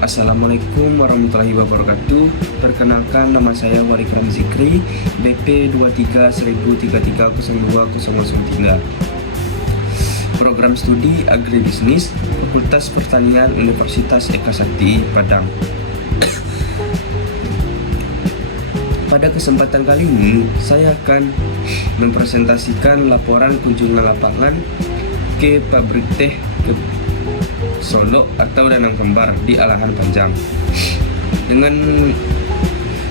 Assalamualaikum warahmatullahi wabarakatuh. Perkenalkan, nama saya Walikram Zikri, BP 231033020003. Program Studi Agribisnis, Fakultas Pertanian Universitas Eka Sakti, Padang. Pada kesempatan kali ini, saya akan mempresentasikan laporan kunjungan lapangan ke pabrik teh Solo atau Danang Kembar di Alahan Panjang dengan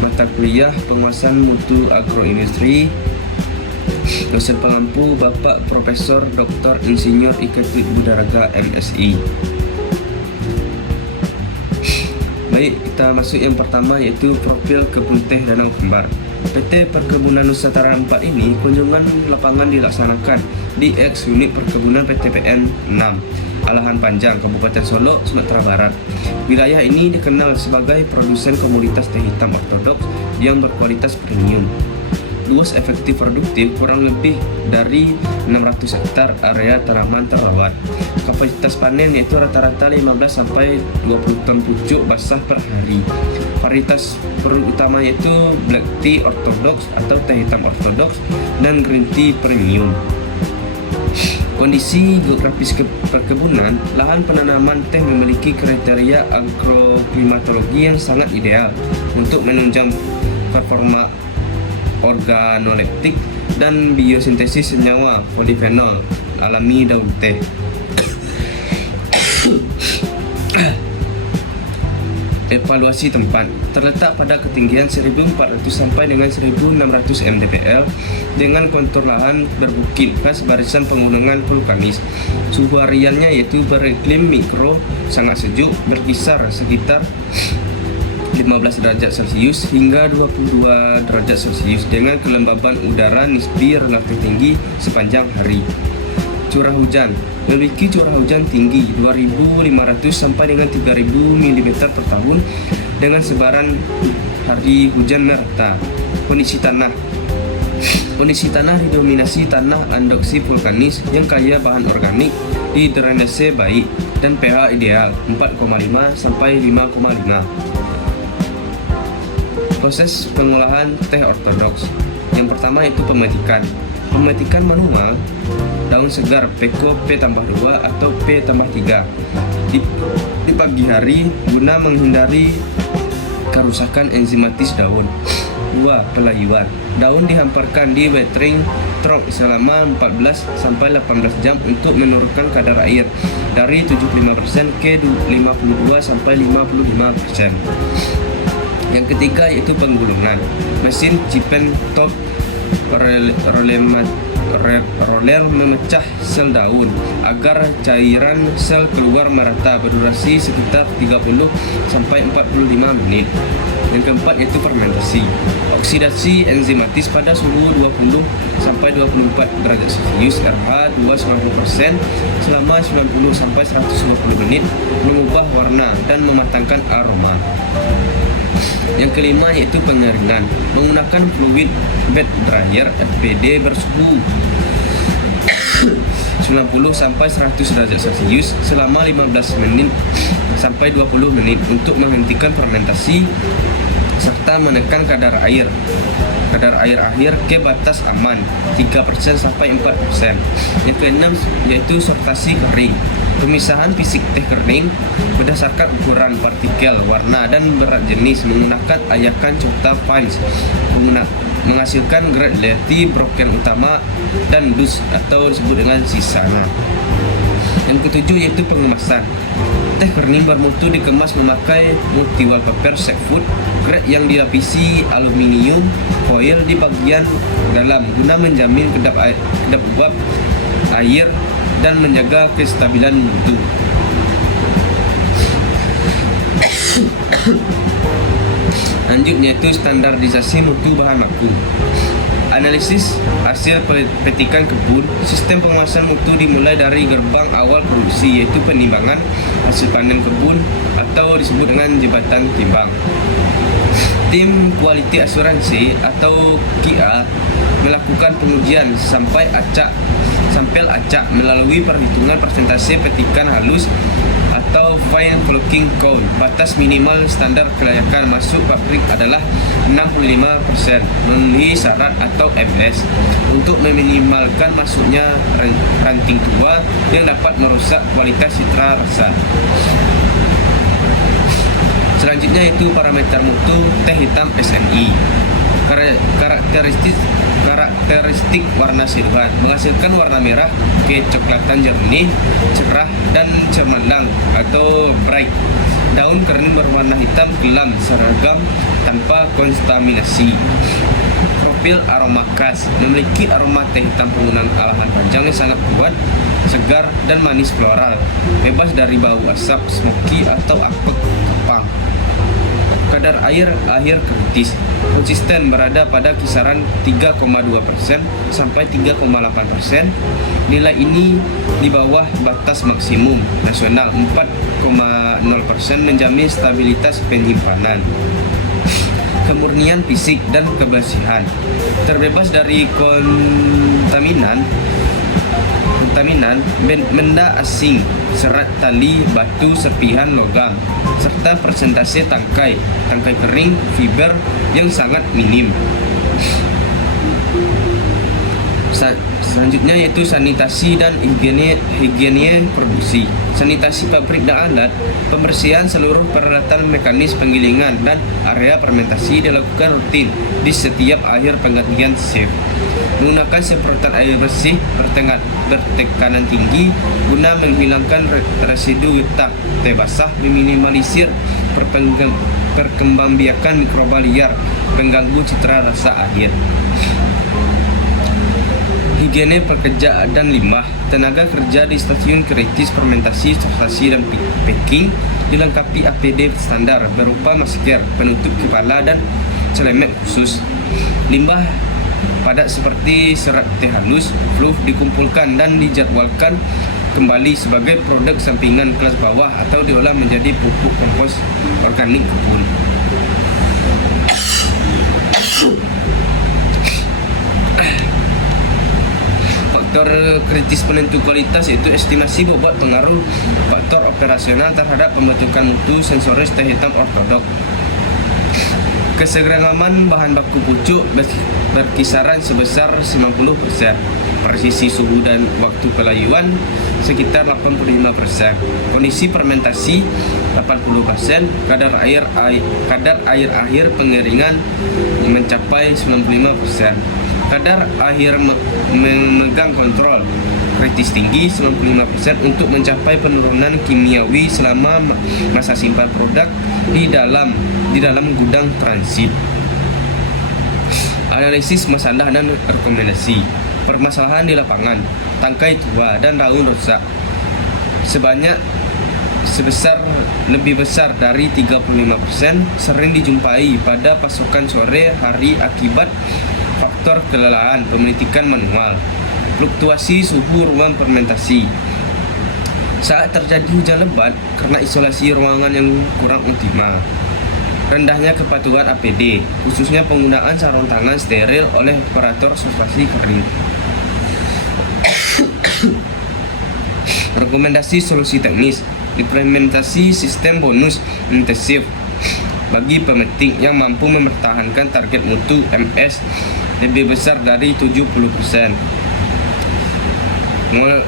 mata kuliah penguasaan mutu agroindustri. Dosen pengampu Bapak Profesor Dr. Insinyur Iketut Budaraga MSI. Baik, kita masuk yang pertama, yaitu profil kebun teh Danang Kembar. PT Perkebunan Nusantara 4 ini kunjungan lapangan dilaksanakan di X unit perkebunan PTPN 6 Alahan Panjang, Kabupaten Solo, Sumatera Barat. Wilayah ini dikenal sebagai produsen komoditas teh hitam ortodoks yang berkualitas premium. Luas efektif produktif kurang lebih dari 600 hektar area tanaman terawat. Kapasitas panen yaitu rata-rata 15 sampai 20 ton pucuk basah per hari. Varietas produk utama yaitu black tea ortodoks atau teh hitam ortodoks dan green tea premium. Kondisi geografis perkebunan, lahan penanaman teh memiliki kriteria agroklimatologi yang sangat ideal untuk menunjang performa organoleptik dan biosintesis senyawa polifenol alami daun teh. Evaluasi tempat terletak pada ketinggian 1400 sampai dengan 1600 mdpl dengan kontur lahan berbukit khas barisan pegunungan vulkanis. Suhu hariannya yaitu beriklim mikro sangat sejuk, berkisar sekitar 15 derajat Celcius hingga 22 derajat Celcius dengan kelembaban udara nisbi relatif tinggi sepanjang hari. Curah hujan memiliki curah hujan tinggi 2.500 sampai dengan 3.000 mm per tahun dengan sebaran hari hujan merata. Kondisi tanah didominasi tanah andopsi vulkanis yang kaya bahan organik, di drainase baik dan pH ideal 4,5 sampai 5,5. Proses pengolahan teh ortodoks. Yang pertama yaitu pemetikan manual daun segar Peko P+2 atau P+3 di pagi hari guna menghindari kerusakan enzimatis daun. 2. Pelayuan. Daun dihamparkan di watering trough selama 14 sampai 18 jam untuk menurunkan kadar air dari 75% ke 52 sampai 55%. Yang ketiga yaitu penggulungan. Mesin Chipen Top roller memecah sel daun agar cairan sel keluar merata, berdurasi sekitar 30 sampai 45 menit. Yang keempat yaitu fermentasi. Oksidasi enzimatis pada suhu 20 sampai 24 derajat Celcius RH 2,5% selama 90 sampai 150 menit, mengubah warna dan mematangkan aroma. Yang kelima yaitu pengeringan, menggunakan fluid bed dryer FBD bersuhu 90 sampai 100 derajat Celcius selama 15 menit sampai 20 menit untuk menghentikan fermentasi serta menekan kadar air akhir ke batas aman 3% sampai 4%. Yang keenam yaitu sortasi kering, pemisahan fisik teh kering berdasarkan ukuran partikel, warna dan berat jenis menggunakan ayakan Chota Fines menghasilkan grade Leti broken utama dan dus atau disebut dengan sisana. Yang ketujuh yaitu pengemasan. Teh kening bermutu dikemas memakai multi-wall paper Sackfood grade yang dilapisi aluminium foil di bagian dalam guna menjamin kedap uap air dan menjaga kestabilan mutu. Lanjutnya yaitu standarisasi mutu bahan baku. Analisis hasil petikan kebun. Sistem pengawasan mutu dimulai dari gerbang awal produksi, yaitu penimbangan hasil panen kebun atau disebut dengan jembatan timbang. Tim Quality Assurance atau QA melakukan pengujian sampai sampel acak melalui perhitungan persentase petikan halus atau Fine Clocking Code. Batas minimal standar kelayakan masuk pabrik adalah 65%, memenuhi syarat atau FS, untuk meminimalkan masuknya ranting tua yang dapat merusak kualitas citra rasa. Selanjutnya itu parameter mutu teh hitam SNI. Karakteristik warna seduhan menghasilkan warna merah kecoklatan jernih, cerah dan cemerlang atau bright. Daun kering berwarna hitam kelam seragam tanpa kontaminasi. Profil aroma khas memiliki aroma teh hitam penggunaan olahan panjang yang sangat kuat, segar dan manis floral, bebas dari bau asap, smoky atau apek kepang. Kadar air kritis konsisten berada pada kisaran 3,2% sampai 3,8%. Nilai ini di bawah batas maksimum nasional 4,0% menjamin stabilitas penyimpanan. Kemurnian fisik dan kebersihan terbebas dari kontaminan, benda asing, serat tali, batu, serpihan logam, serta persentase tangkai kering, fiber yang sangat minim. Selanjutnya yaitu sanitasi dan higiene produksi. Sanitasi pabrik dan alat, pembersihan seluruh peralatan, mekanis penggilingan dan area fermentasi dilakukan rutin di setiap akhir penggantian shift. Menggunakan semprotan air bersih bertekanan tinggi guna menghilangkan residu getah teh basah, meminimalisir perkembangbiakan mikroba liar pengganggu citra rasa akhir. Higiene pekerja dan limbah. Tenaga kerja di stasiun kritis fermentasi, ekstraksi dan packing dilengkapi APD standar berupa masker, penutup kepala dan celemek khusus. Limbah padat seperti serat teh halus, fluff dikumpulkan dan dijadwalkan kembali sebagai produk sampingan kelas bawah atau diolah menjadi pupuk kompos organik kebun. Faktor kritis penentu kualitas yaitu estimasi bobot pengaruh faktor operasional terhadap pembentukan mutu sensoris teh hitam ortodok. Keseragaman bahan baku pucuk berkisaran sebesar 90%, presisi suhu dan waktu pelayuan sekitar 85%, kondisi fermentasi 80%, kadar air akhir pengeringan mencapai 95%, kadar akhir memegang kontrol kritis tinggi 95% untuk mencapai penurunan kimiawi selama masa simpan produk di dalam gudang transit. Analisis masalah dan rekomendasi. Permasalahan di lapangan, tangkai tua dan daun rusak sebesar lebih besar dari 35% sering dijumpai pada pasokan sore hari akibat faktor kelelahan pemetikan manual, fluktuasi suhu ruang fermentasi saat terjadi hujan lebat karena isolasi ruangan yang kurang optimal, rendahnya kepatuhan APD, khususnya penggunaan sarung tangan steril oleh operator sortasi kering. Rekomendasi solusi teknis, implementasi sistem bonus intensif bagi pemetik yang mampu mempertahankan target mutu MS lebih besar dari 70%.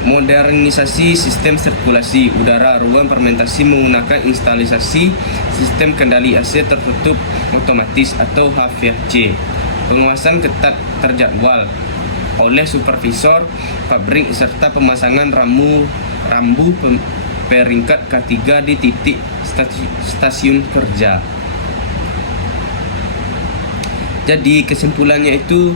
Modernisasi sistem sirkulasi udara ruang fermentasi menggunakan instalasi sistem kendali AC tertutup otomatis atau HVAC. Pengawasan ketat terjadwal oleh supervisor pabrik serta pemasangan rambu peringkat K3 di titik stasiun kerja. Jadi kesimpulannya itu,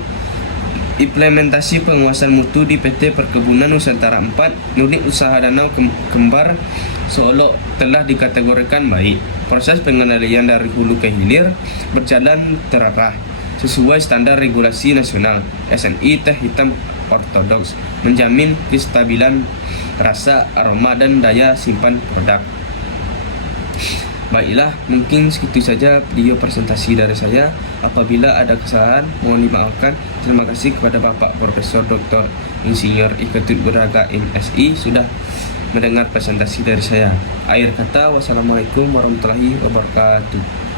implementasi penguasaan mutu di PT Perkebunan Nusantara 4 unit usaha Danau Kembar Solo telah dikategorikan baik. Proses pengendalian dari hulu ke hilir berjalan terarah sesuai standar regulasi nasional SNI teh hitam ortodoks, menjamin kestabilan rasa, aroma dan daya simpan produk. Baiklah, mungkin segitu saja video presentasi dari saya. Apabila ada kesalahan, mohon dimaafkan. Terima kasih kepada Bapak Profesor Dr. Insinyur Iketut Beraga MSI sudah mendengar presentasi dari saya. Akhir kata, wassalamualaikum warahmatullahi wabarakatuh.